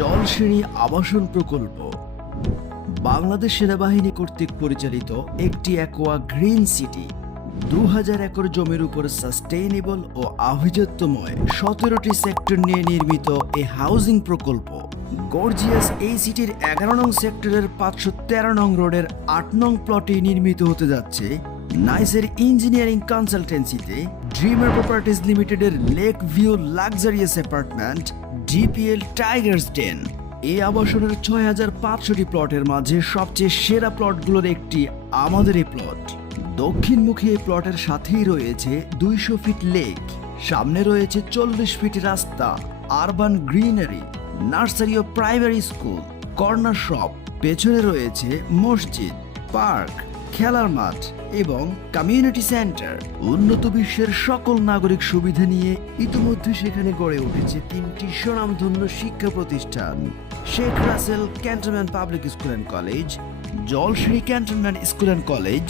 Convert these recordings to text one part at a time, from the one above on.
জলশ্রেণী আবাসন প্রকল্প বাংলাদেশ সেনাবাহিনী কর্তৃক পরিচালিত একটি অ্যাকোয়া গ্রিন সিটি 2000 একর জমির উপর সাস্টেইনেবল ও আভিজাত্যময় 17টি সেক্টর নিয়ে নির্মিত এই হাউজিং প্রকল্প। গর্জিয়াস এই সিটির 11 নং সেক্টরের 513 নং রোডের 8 নং প্লটে নির্মিত হতে যাচ্ছে নাইসের ইঞ্জিনিয়ারিং কনসালটেন্সিতে ড্রিমার প্রপার্টিজ লিমিটেডের lake view luxurious apartment DPL Tigers Den. এই আবাসনের 6500টি প্লটের মাঝে সবচেয়ে সেরা প্লটগুলোর একটি আমাদের এই প্লট। দক্ষিণমুখী এই প্লটের সাথেই রয়েছে 200 ফিট লেক, সামনে রয়েছে 40 ফিট রাস্তা, আরবান গ্রিনারি, নার্সারি ও প্রাইমারি স্কুল, কর্নার শপ, পেছনে রয়েছে মসজিদ, পার্ক, খেলার মাঠ এবং কমিউনিটি সেন্টার। উন্নত বিশ্বের সকল নাগরিক সুবিধা নিয়ে ইতিমধ্যে সেখানে গড়ে উঠেছে 3টি স্বনামধন্য শিক্ষা প্রতিষ্ঠান: Sheikh Russel cantonment public school and college, Jalshri cantonment school and college,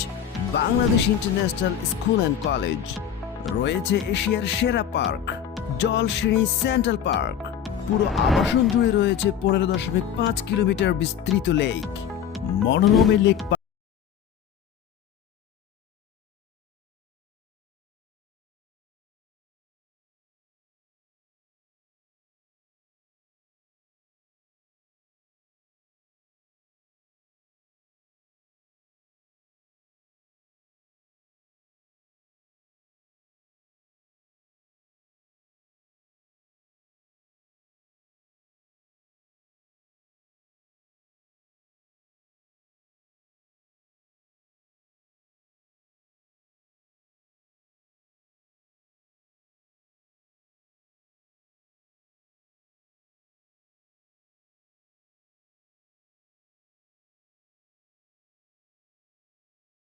Bangladesh international school and college. রয়েছে এশিয়ার সেরা পার্ক জলশ্রী সেন্ট্রাল পার্ক। পুরো আবাসন জুড়ে রয়েছে 15.5 কিলোমিটার বিস্তৃত লেক। মনোরম লেক